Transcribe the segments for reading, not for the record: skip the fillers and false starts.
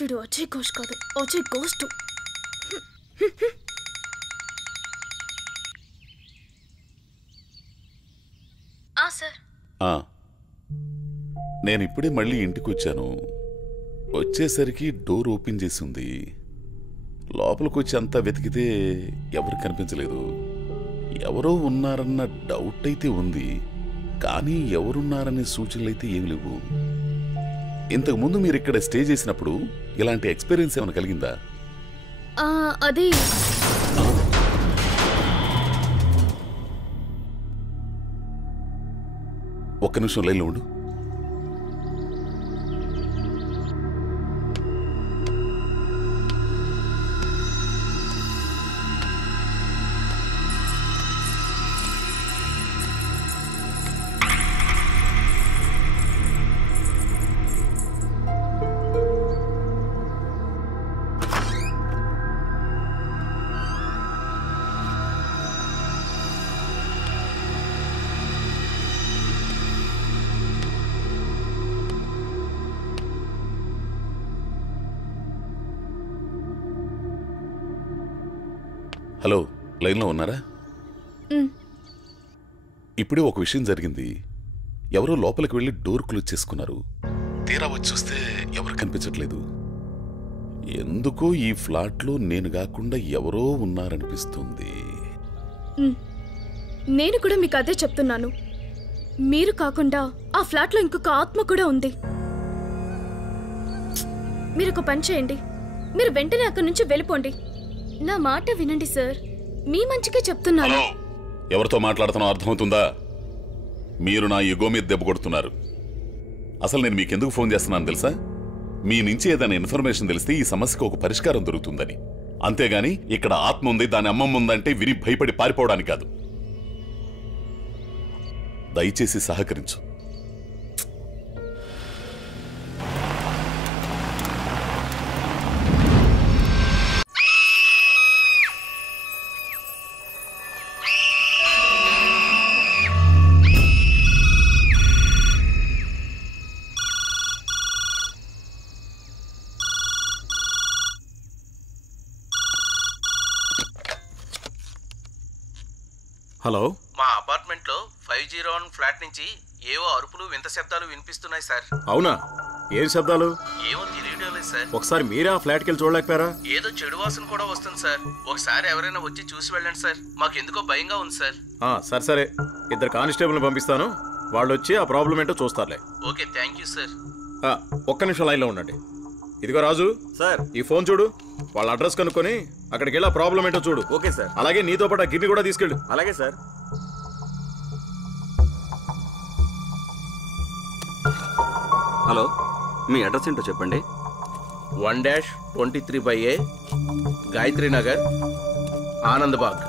వీడు అజయ్ ఘోష్ కాదు, Ajay ghost. Sir, నేను ఇప్పుడే మళ్ళీ ఇంటికి వచ్చాను. వచ్చేసరికి డోర్ ఓపెన్ చేసి ఉంది. లోపలికి వచ్చి అంతా వెతికితే ఎవరు కనిపించలేదు. ఎవరో ఉన్నారన్న డౌట్ అయితే ఉంది, కానీ ఎవరున్నారనే సూచనలు అయితే ఏమి లేవు. ఇంతకుముందు మీరు ఇక్కడ స్టే చేసినప్పుడు ఇలాంటి ఎక్స్పీరియన్స్ ఏమైనా కలిగిందా? అది ఒక్క నిమిషం లైన్లో ఉండు. హలో, లైన్లో ఉన్నారా? ఇప్పుడే ఒక విషయం జరిగింది. ఎవరో లోపలికి వెళ్ళి డోర్ క్లోజ్ చేసుకున్నారు. తీరా వచ్చి చూస్తే ఎవరు కనిపించట్లేదు. ఎందుకో ఈ ఫ్లాట్లో నేను కాకుండా ఎవరో ఉన్నారనిపిస్తుంది. నేను కూడా మీకు అదే చెప్తున్నాను. మీరు కాకుండా ఆ ఫ్లాట్లో ఇంకొక ఆత్మ కూడా ఉంది. మీరు ఒక పని చేయండి, మీరు వెంటనే అక్కడి నుంచి వెళ్ళిపోండి. నా మాట వినండి సార్, మీ మంచిగా చెప్తున్నాను. ఎవరితో మాట్లాడుతున్నావు అర్థమవుతుందా? మీరు నా యుగో మీద దెబ్బ కొడుతున్నారు. అసలు నేను మీకెందుకు ఫోన్ చేస్తున్నాను తెలుసా? మీ నుంచి ఏదైనా ఇన్ఫర్మేషన్ తెలిస్తే ఈ సమస్యకు ఒక పరిష్కారం దొరుకుతుందని. అంతేగాని ఇక్కడ ఆత్మ ఉంది, దాని అమ్మమ్మ ఉందంటే విని భయపడి పారిపోవడానికి కాదు. దయచేసి సహకరించు. హలో, మా అపార్ట్మెంట్లో 501 ఫ్లాట్ నుంచి ఏవో అరుపులు వింత శబ్దాలు వినిపిస్తున్నాయి సార్. అవునా? ఏం శబ్దాలు? ఏమో తెలియడం లేదు సార్. ఒకసారి మీరే ఆ ఫ్లాట్కి వెళ్ళి చూడలేకపోయారా? ఏదో చెడు వాసన కూడా వస్తుంది సార్. ఒకసారి ఎవరైనా వచ్చి చూసి వెళ్ళండి సార్. మాకెందుకో భయంగా ఉంది సార్. సరే సరే, 2 కానిస్టేబుల్ని పంపిస్తాను. వాళ్ళు వచ్చి ఆ ప్రాబ్లం ఏంటో చూస్తారులే. Okay, thank you sir. ఒక్క నిమిషం లైన్లో ఉండండి. ఇదిగో రాజు సార్, ఈ ఫోన్ చూడు. వాళ్ళ అడ్రస్ కనుక్కొని అక్కడికి వెళ్ళి ఆ ప్రాబ్లం ఏంటో చూడు. Okay sir. అలాగే నీతో పాటు ఆ గిన్నె కూడా తీసుకెళ్ళు. అలాగే సార్. హలో, మీ అడ్రస్ ఏంటో చెప్పండి. 1-23/A గాయత్రి నగర్, ఆనందబాగ్.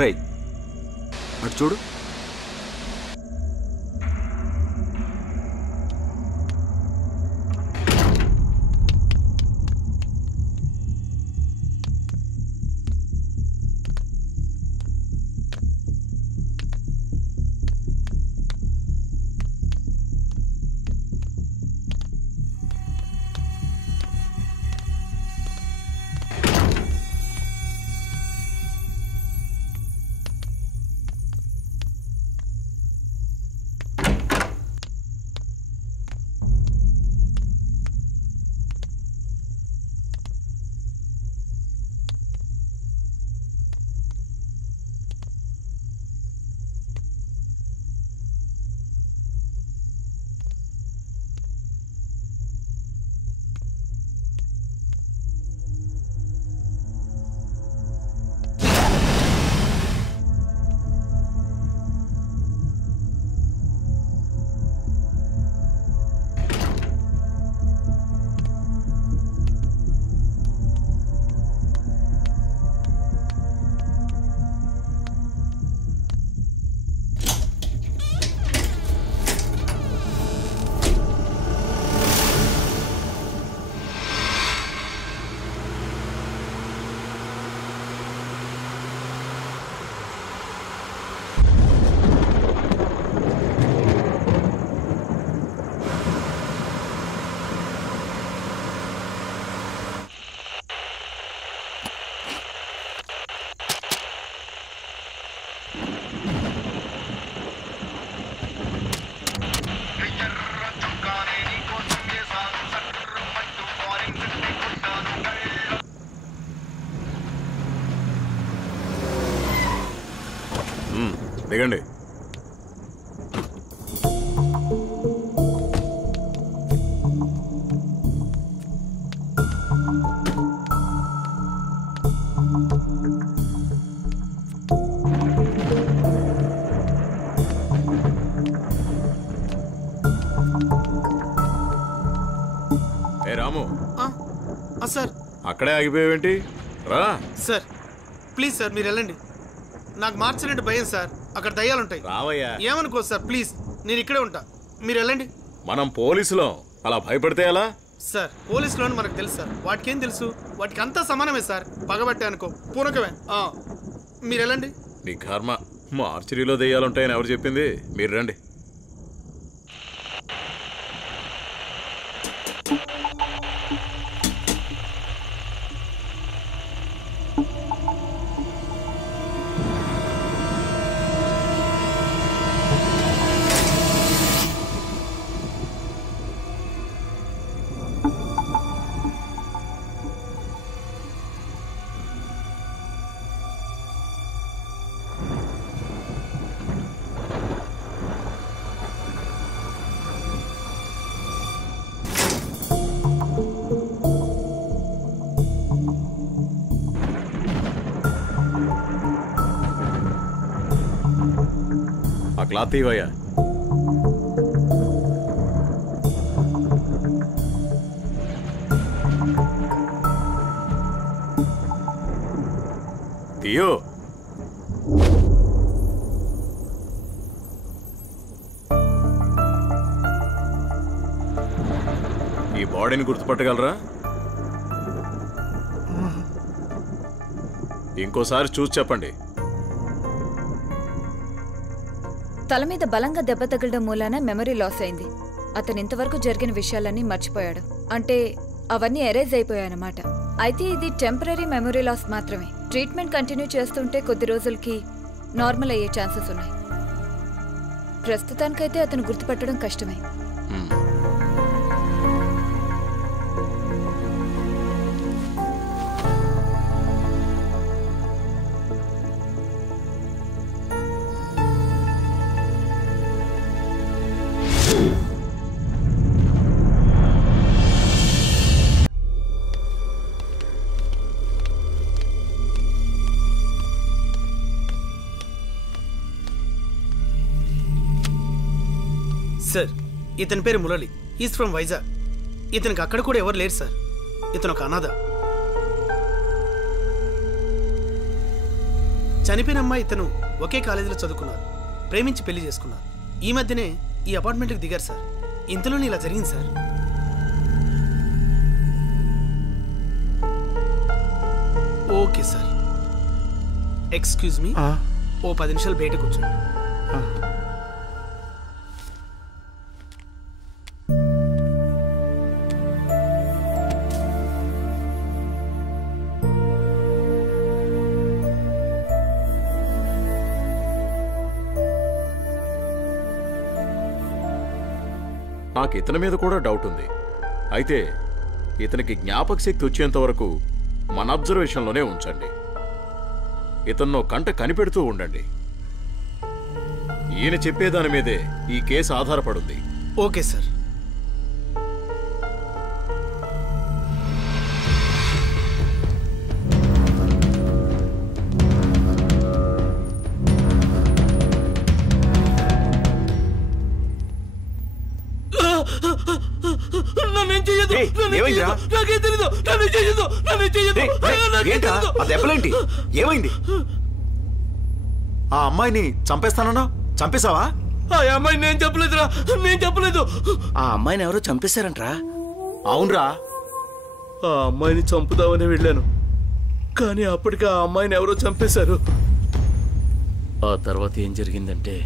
రైట్, అటు చూడు. దిగండి. ఏ రాము, సార్ అక్కడే ఆగిపోయావేంటి? రా సార్, ప్లీజ్ సార్ మీరు వెళ్ళండి. నాకు మార్చలేంటి భయం సార్, అక్కడ దయ్యాలుంటాయి. రావయ్యా. ఏమనుకో సార్, ప్లీజ్ నేను ఇక్కడే ఉంటా, మీరు వెళ్ళండి. మనం పోలీసులం, అలా భయపడితే ఎలా? సార్ పోలీసులు అని మనకు తెలుసు సార్, వాటికి ఏం తెలుసు? వాటికి అంతా సమానమే సార్, పగబట్టే అనుకో పూనకమే. మీరు వెళ్ళండి. నీ కర్మ, మార్చిరీలో దెయ్యాలుంటాయని ఎవరు చెప్పింది? మీరు రండి. ఆ క్లాత్ ఇవయ్యా. తీయో. ఈ బాడీని గుర్తుపట్టగలరా? ఇంకోసారి చూసి చెప్పండి. తల మీద బలంగా దెబ్బ తగలడం మూలాన మెమరీ లాస్ అయింది. అతను ఇంతవరకు జరిగిన విషయాలన్నీ మర్చిపోయాడు. అంటే అవన్నీ ఎరేజ్ అయిపోయాయన్నమాట. అయితే ఇది టెంపరీ మెమరీ లాస్ మాత్రమే. ట్రీట్మెంట్ కంటిన్యూ చేస్తుంటే కొద్ది రోజులకి నార్మల్ అయ్యే ఛాన్సెస్ ఉన్నాయి. ప్రస్తుతానికైతే అతను గుర్తుపట్టడం కష్టమే. సార్ ఇతని పేరు మురళి, ఈజ్ ఫ్రమ్ వైజాగ్. ఇతనికి అక్కడ కూడా ఎవరు లేరు సార్, ఇతను ఒక అనాథ. చనిపోయిన అమ్మాయి ఇతను ఒకే కాలేజీలో చదువుకున్నారు, ప్రేమించి పెళ్లి చేసుకున్నారు. ఈ మధ్యనే ఈ అపార్ట్మెంట్కి దిగారు సార్. ఇంతలోనే ఇలా జరిగింది sir. Okay sir, excuse me, ఓ 10 నిమిషాలు బయట కూర్చోండి. నాకు ఇతని మీద కూడా డౌట్ ఉంది. అయితే ఇతనికి జ్ఞాపక శక్తి వచ్చేంత వరకు మన అబ్జర్వేషన్లోనే ఉంచండి. ఇతన్నో కంట కనిపెడుతూ ఉండండి. ఈయన చెప్పేదాని మీదే ఈ కేసు ఆధారపడుంది. Okay sir. ఏమైంది? ఆ అమ్మాయిని చంపేస్తానన్నా చంపేశావా? ఆ అమ్మాయిని నేను చెప్పలేదురా, నేను చెప్పలేదు. ఆ అమ్మాయిని ఎవరో చంపేశారంట్రా. అవునరా, ఆ అమ్మాయిని చంపుదామని వెళ్ళాను, కానీ అప్పటికి ఆ అమ్మాయిని ఎవరో చంపేశారు. ఆ తర్వాత ఏం జరిగిందంటే